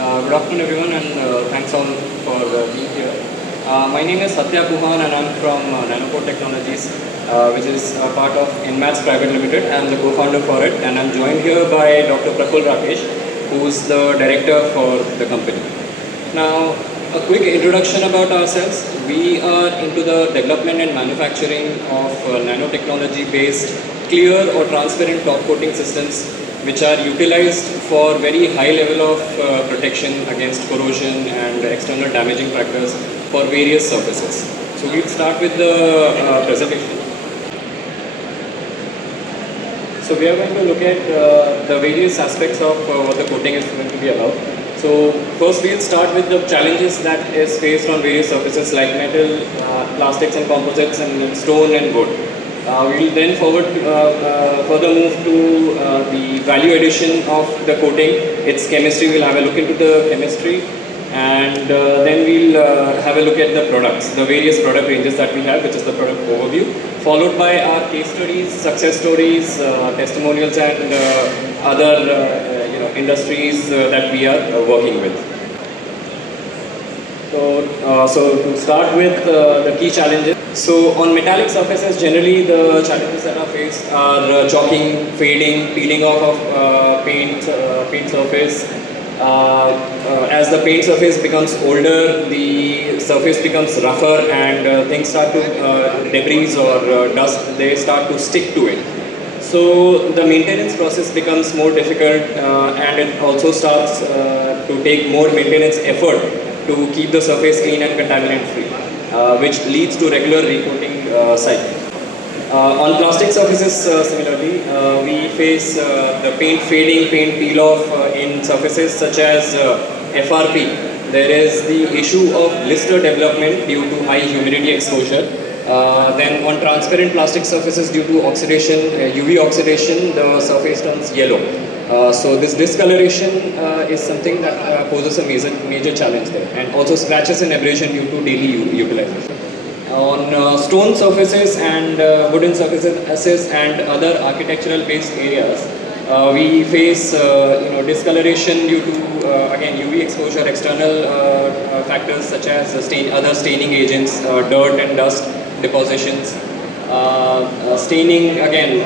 Good afternoon, everyone, and thanks all for being here. My name is Satya Kuhan, and I'm from Nanocot Technologies, which is a part of Inmats Private Limited. I'm the co-founder for it, and I'm joined here by Dr. Prakul Rakesh, who's the director for the company. Now, a quick introduction about ourselves. We are into the development and manufacturing of nanotechnology-based clear or transparent top coating systems which are utilized for very high level of protection against corrosion and external damaging factors for various surfaces. So we'll start with the presentation. So we are going to look at the various aspects of what the coating is going to be about. So first we'll start with the challenges that is faced on various surfaces like metal, plastics and composites, and stone and wood. We will then further move to the value addition of the coating, its chemistry. We'll have a look into the chemistry, and then we'll have a look at the products, the various product ranges that we have, which is the product overview, followed by our case studies, success stories, testimonials, and other industries that we are working with. So to start with the key challenges. So on metallic surfaces, generally the challenges that are faced are chalking, fading, peeling off of paint surface. As the paint surface becomes older, the surface becomes rougher, and things start to debris or dust, they start to stick to it. So the maintenance process becomes more difficult, and it also starts to take more maintenance effort to keep the surface clean and contaminant free, which leads to regular recoating cycle. On plastic surfaces, similarly, we face the paint fading, paint peel off in surfaces such as FRP. There is the issue of blister development due to high humidity exposure. Then on transparent plastic surfaces, due to oxidation, UV oxidation, the surface turns yellow. So this discoloration is something that poses a major challenge there, and also scratches and abrasion due to daily utilization. On stone surfaces and wooden surfaces and other architectural based areas, we face discoloration due to again UV exposure, external factors such as other staining agents, dirt and dust depositions, staining again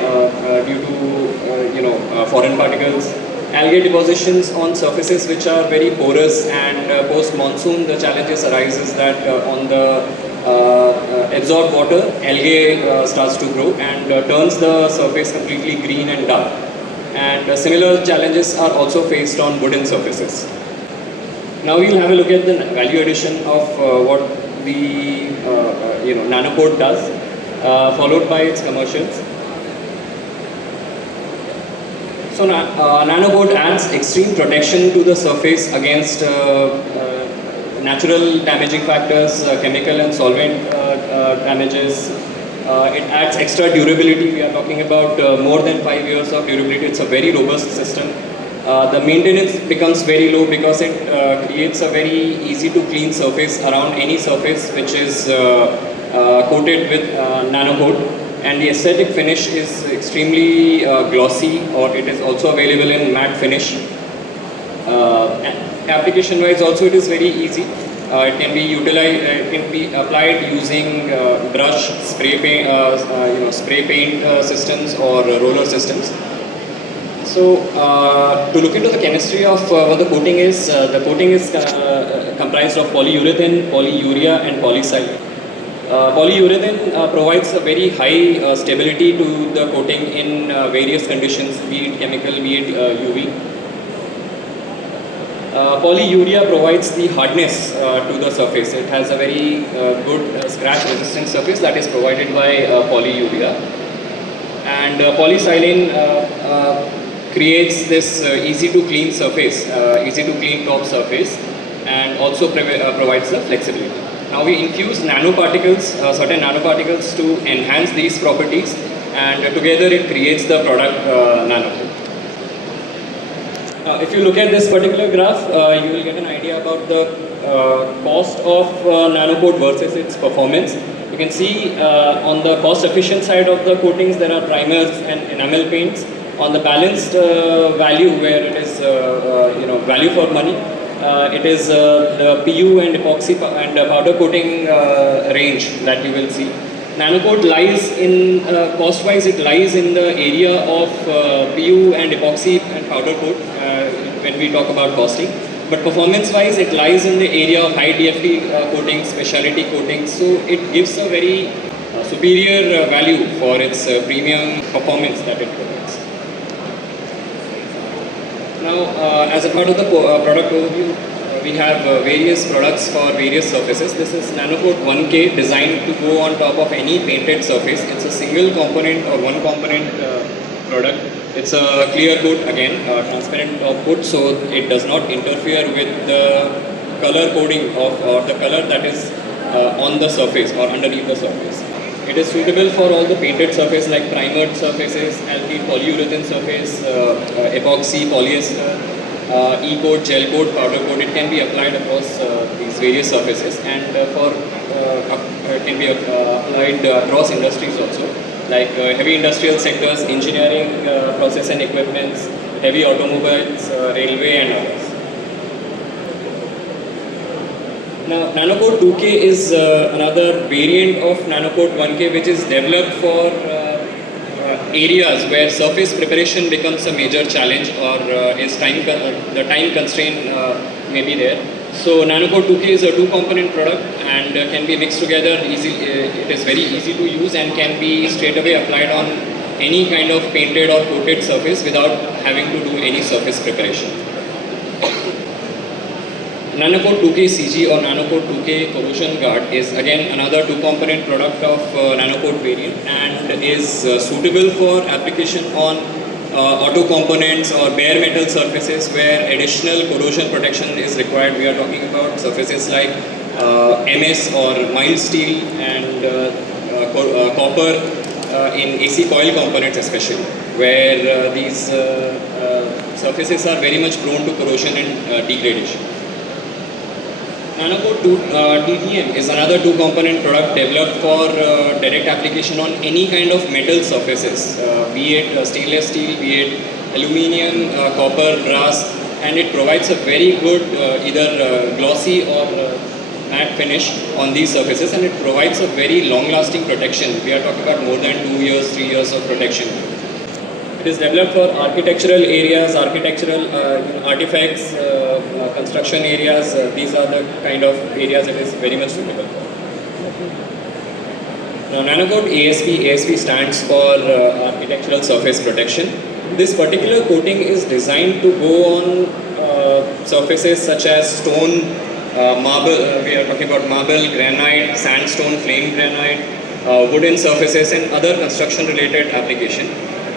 due to foreign particles, algae depositions on surfaces which are very porous, and post monsoon the challenges arises that on the absorbed water, algae starts to grow and turns the surface completely green and dark. And similar challenges are also faced on wooden surfaces. Now we'll have a look at the value addition of what the Nanocot does, followed by its commercials. So Nanocot adds extreme protection to the surface against natural damaging factors, chemical and solvent damages. It adds extra durability. We are talking about more than 5 years of durability. It's a very robust system. The maintenance becomes very low because it creates a very easy to clean surface around any surface which is coated with Nanocot, and the aesthetic finish is extremely glossy, or it is also available in matte finish. Application wise also it is very easy. It can be utilized, it can be applied using brush, spray paint systems or roller systems. So to look into the chemistry of what the coating is comprised of polyurethane, polyurea and polysilane. Polyurethane provides a very high stability to the coating in various conditions, be it chemical, be it UV. Polyurea provides the hardness to the surface. It has a very good scratch resistant surface that is provided by polyurea. And polysilane creates this easy to clean surface, easy to clean top surface, and also provides the flexibility. Now we infuse nanoparticles, certain nanoparticles to enhance these properties, and together it creates the product Nanocot. If you look at this particular graph, you will get an idea about the cost of Nanocot versus its performance. You can see on the cost efficient side of the coatings there are primers and enamel paints. On the balanced value, where it is value for money, It is the PU and epoxy and powder coating range that you will see. Nanocot lies in, cost-wise, it lies in the area of PU and epoxy and powder coat when we talk about costing. But performance-wise, it lies in the area of high DFT coatings, specialty coatings. So it gives a very superior value for its premium performance that it provides. Now, as a part of the product overview, we have various products for various surfaces. This is Nanocot 1K, designed to go on top of any painted surface. It's a single component or one component product. It's a clear coat, again, transparent top coat, so it does not interfere with the color coding of or the color that is on the surface or underneath the surface. It is suitable for all the painted surface like primered surfaces, Alkyd, polyurethane surface, epoxy, polyester, e-coat, gel coat, powder coat. It can be applied across these various surfaces, and it can be applied across industries also, like heavy industrial sectors, engineering, process and equipments, heavy automobiles, railway and others. Now, Nanocot 2K is another variant of Nanocot 1K, which is developed for areas where surface preparation becomes a major challenge, or is the time constraint may be there. So Nanocot 2K is a two-component product and can be mixed together easily. It is very easy to use and can be straight away applied on any kind of painted or coated surface without having to do any surface preparation. Nanocot 2K CG or Nanocot 2K Corrosion Guard is again another two-component product of Nanocot variant, and is suitable for application on auto components or bare metal surfaces where additional corrosion protection is required. We are talking about surfaces like MS or mild steel and copper in AC coil components especially, where these surfaces are very much prone to corrosion and degradation. Nanocot TTM is another two-component product developed for direct application on any kind of metal surfaces, be it stainless steel, be it aluminium, copper, brass, and it provides a very good either glossy or matte finish on these surfaces, and it provides a very long-lasting protection. We are talking about more than 2 years, 3 years of protection. It is developed for architectural areas, architectural artifacts, construction areas. These are the kind of areas it is very much suitable for. Now, Nanocot ASP stands for Architectural Surface Protection. This particular coating is designed to go on surfaces such as stone, marble. We are talking about marble, granite, sandstone, flame granite, wooden surfaces, and other construction-related application.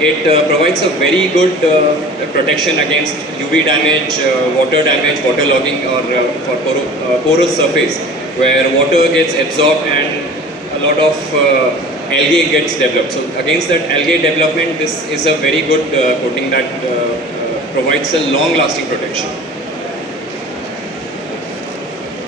It provides a very good protection against UV damage, water damage, water logging, or for porous surface where water gets absorbed and a lot of algae gets developed. So against that algae development, this is a very good coating that provides a long-lasting protection.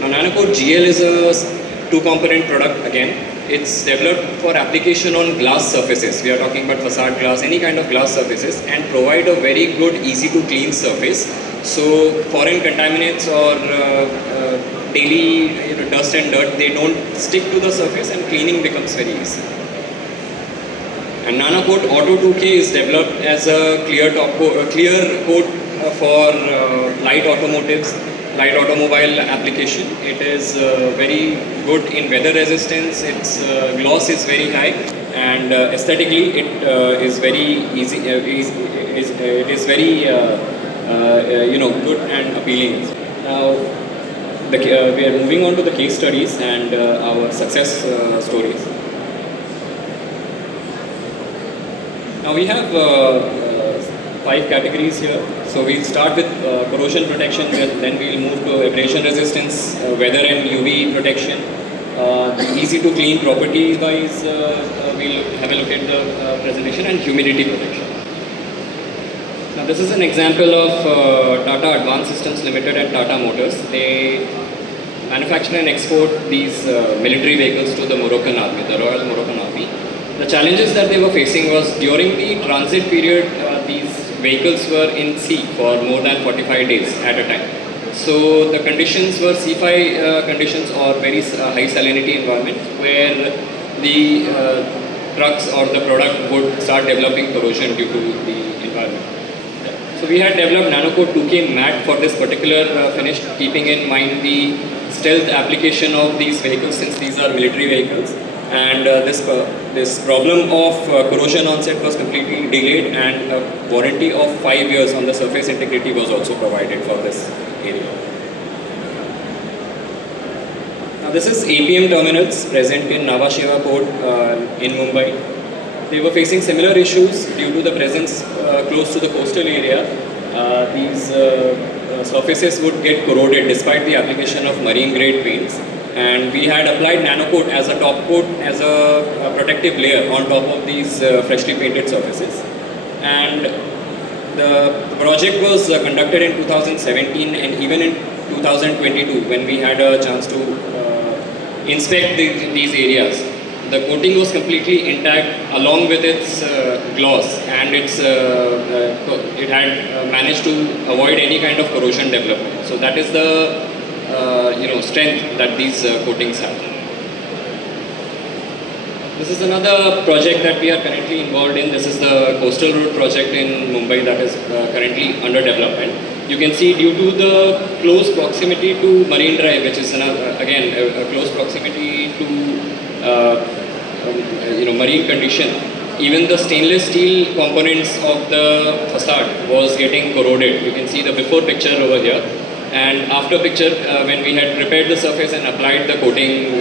Now, Nanocot GL is a two-component product again. It's developed for application on glass surfaces. We are talking about facade glass, any kind of glass surfaces, and provide a very good, easy to clean surface. So foreign contaminants or daily dust and dirt, they don't stick to the surface and cleaning becomes very easy. And Nanocot Auto 2K is developed as a clear coat for light automotives, light automobile application. It is very good in weather resistance. Its gloss is very high, and aesthetically it is very easy. It is very good and appealing. Now we are moving on to the case studies and our success stories. Now we have 5 categories here. So we'll start with corrosion protection, then we'll move to abrasion resistance, weather and UV protection. Easy to clean property wise, we'll have a look at the presentation, and humidity protection. Now this is an example of Tata Advanced Systems Limited and Tata Motors. They manufacture and export these military vehicles to the Moroccan army, the Royal Moroccan Army. The challenges that they were facing was during the transit period, these vehicles were in sea for more than 45 days at a time. So the conditions were C5 conditions or very high salinity environment where the trucks or the product would start developing corrosion due to the environment. So we had developed Nanocot 2K matte for this particular finish, keeping in mind the stealth application of these vehicles since these are military vehicles. And this problem of corrosion onset was completely delayed, and a warranty of 5 years on the surface integrity was also provided for this area. Now this is APM terminals present in Nhava Sheva port in Mumbai. They were facing similar issues due to the presence close to the coastal area. These surfaces would get corroded despite the application of marine grade paints. And we had applied Nanocot as a top coat, as a protective layer on top of these freshly painted surfaces. And the project was conducted in 2017 and even in 2022 when we had a chance to inspect these areas. The coating was completely intact along with its gloss, and it had managed to avoid any kind of corrosion development. So that is the strength that these coatings have. This is another project that we are currently involved in. This is the coastal road project in Mumbai that is currently under development. You can see due to the close proximity to Marine Drive, which is again a close proximity to marine condition, even the stainless steel components of the facade was getting corroded. You can see the before picture over here. And after picture, when we had prepared the surface and applied the coating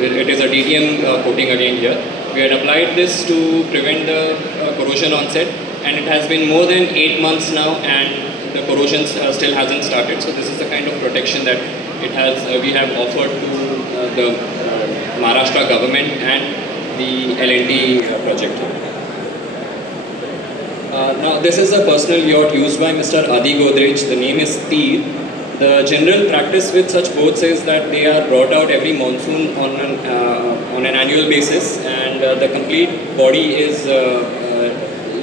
it is a DTM coating again here. We had applied this to prevent the corrosion onset, and it has been more than 8 months now and the corrosion still hasn't started. So this is the kind of protection that we have offered to the Maharashtra government and the L&T project. Now this is a personal yacht used by Mr. Adi Godrej. The name is Tir. The general practice with such boats is that they are brought out every monsoon on an annual basis, and the complete body is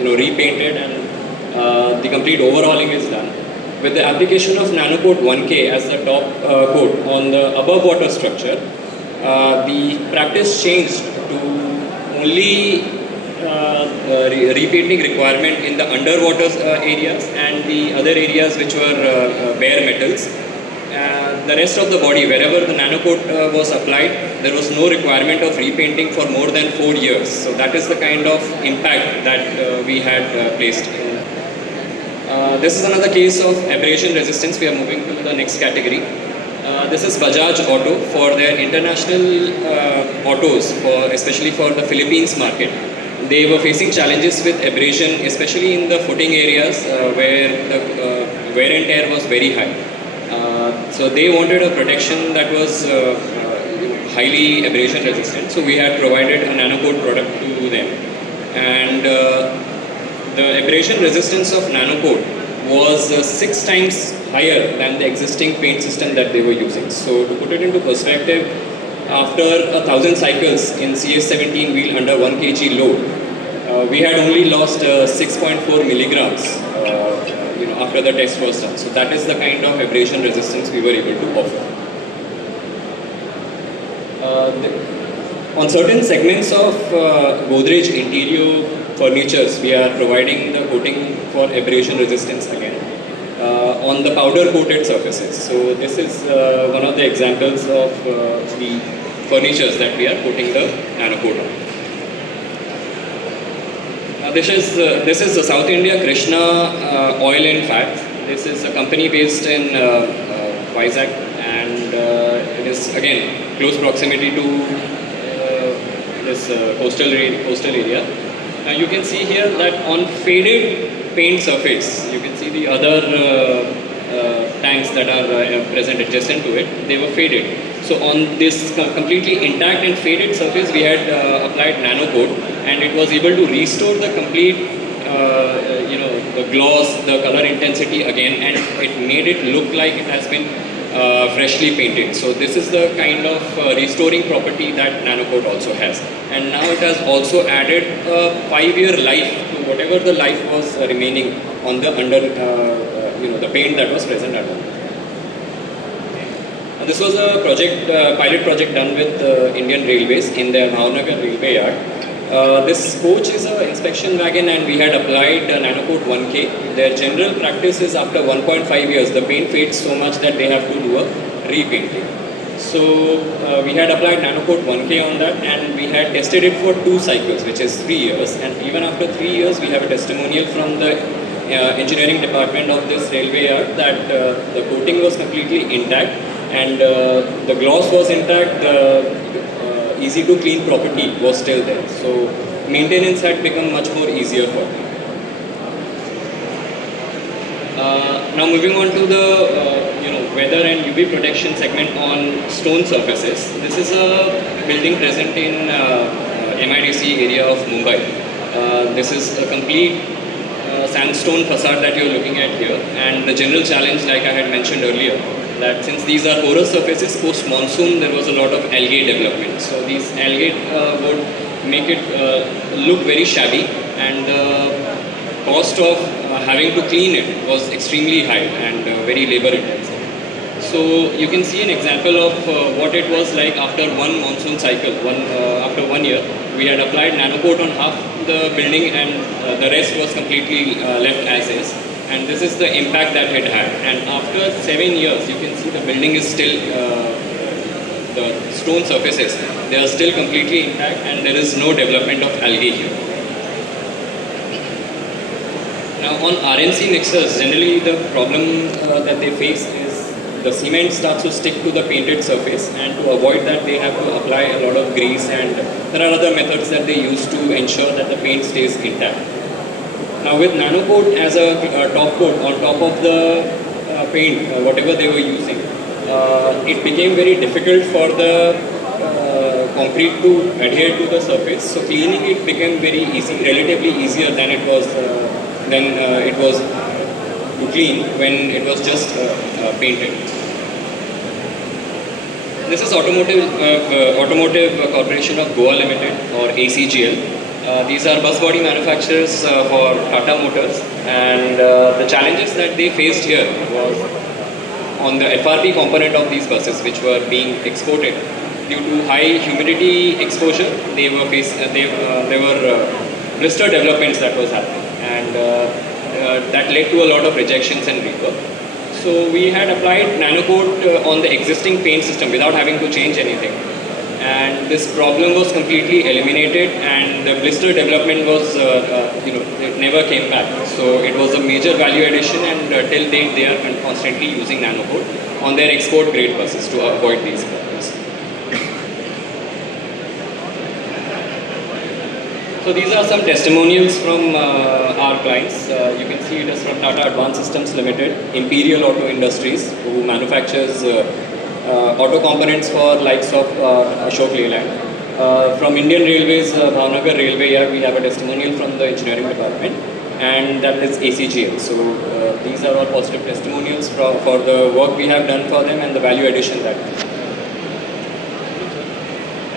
repainted and the complete overhauling is done. With the application of Nanocot 1K as the top coat on the above water structure, the practice changed to only repainting requirement in the underwater areas and the other areas which were bare metals. The rest of the body, wherever the Nanocot was applied, there was no requirement of repainting for more than 4 years. So that is the kind of impact that we had placed in. This is another case of abrasion resistance. We are moving to the next category. This is Bajaj Auto for their international autos, especially for the Philippines market. They were facing challenges with abrasion, especially in the footing areas where the wear and tear was very high. So they wanted a protection that was highly abrasion resistant. So we had provided a Nanocot product to them. And the abrasion resistance of Nanocot was 6 times higher than the existing paint system that they were using. So to put it into perspective, after 1,000 cycles in CS17 wheel under 1 kg load, we had only lost 6.4 milligrams after the test was done. So that is the kind of abrasion resistance we were able to offer. On certain segments of Godrej interior furnitures, we are providing the coating for abrasion resistance again on the powder coated surfaces. So this is one of the examples of the furnitures that we are putting the Nanocot on. This is the South India Krishna Oil and Fat. This is a company based in Vizag, and it is again close proximity to this coastal area. You can see here that on faded paint surface, you can see the other tanks that are present adjacent to it, they were faded. So on this completely intact and faded surface, we had applied Nanocot, and it was able to restore the complete, the gloss, the color intensity again, and it made it look like it has been freshly painted. So this is the kind of restoring property that Nanocot also has. And now it has also added a 5-year life to whatever the life was remaining on the the paint that was present at that. This was a project, pilot project done with Indian Railways in their Bhavnagar Railway Yard. This coach is an inspection wagon, and we had applied Nanocot 1K. Their general practice is after 1.5 years, the paint fades so much that they have to do a repainting. So we had applied Nanocot 1K on that, and we had tested it for 2 cycles, which is 3 years. And even after 3 years, we have a testimonial from the engineering department of this railway yard that the coating was completely intact, and the gloss was intact. The easy to clean property was still there. So maintenance had become much more easier for them. Now moving on to the weather and UV protection segment on stone surfaces. This is a building present in MIDC area of Mumbai. This is a complete sandstone facade that you're looking at here, and the general challenge, like I had mentioned earlier, that since these are porous surfaces, post monsoon there was a lot of algae development. So these algae would make it look very shabby, and the cost of having to clean it was extremely high and very labor intensive. So you can see an example of what it was like after one monsoon cycle. After 1 year, we had applied Nanocot on half the building, and the rest was completely left as is. And this is the impact that it had. And after 7 years, you can see the building is still, the stone surfaces, they are still completely intact, and there is no development of algae here. Now on RNC mixers, generally the problem that they face is the cement starts to stick to the painted surface, and to avoid that they have to apply a lot of grease, and there are other methods that they use to ensure that the paint stays intact. Now with Nanocot as a top coat on top of the paint, whatever they were using, it became very difficult for the concrete to adhere to the surface. So cleaning it became very easy, relatively easier than it was to clean when it was just painted. This is Automotive Corporation of Goa Limited, or ACGL. These are bus body manufacturers for Tata Motors, and the challenges that they faced here was on the FRP component of these buses, which were being exported. Due to high humidity exposure, there were blister developments that was happening, and that led to a lot of rejections and recall. So we had applied Nanocot on the existing paint system without having to change anything, and this problem was completely eliminated, and the blister development was, it never came back. So it was a major value addition, and till date they are constantly using Nanocot on their export grade buses to avoid these problems. So these are some testimonials from our clients. You can see it is from Tata Advanced Systems Limited, Imperial Auto Industries, who manufactures auto components for likes of Ashok Leyland. From Indian Railways, Bhavnagar Railway Yard, we have a testimonial from the engineering department, and that is ACGL. So these are all positive testimonials for the work we have done for them and the value addition that we have.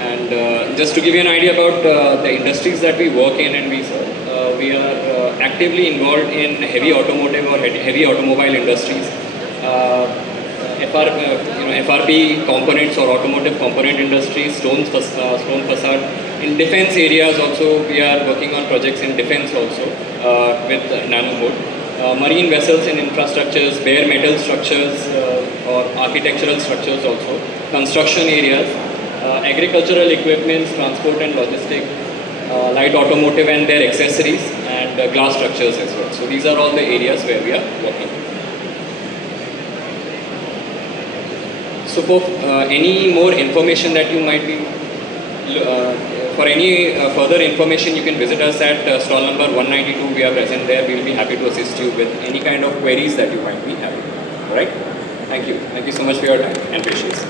And just to give you an idea about the industries that we work in and we serve, we are actively involved in heavy automotive or heavy automobile industries, FRP components or automotive component industries, stone facade. In defense areas also, we are working on projects in defense also with Nanocot. Marine vessels and infrastructures, bare metal structures or architectural structures also. Construction areas. Agricultural equipments, transport and logistics, light automotive and their accessories, and glass structures as well. So these are all the areas where we are working. So for any more information that you might be, for any further information, you can visit us at stall number 192. We are present there. We will be happy to assist you with any kind of queries that you might be having. All right? Thank you. Thank you so much for your time and patience.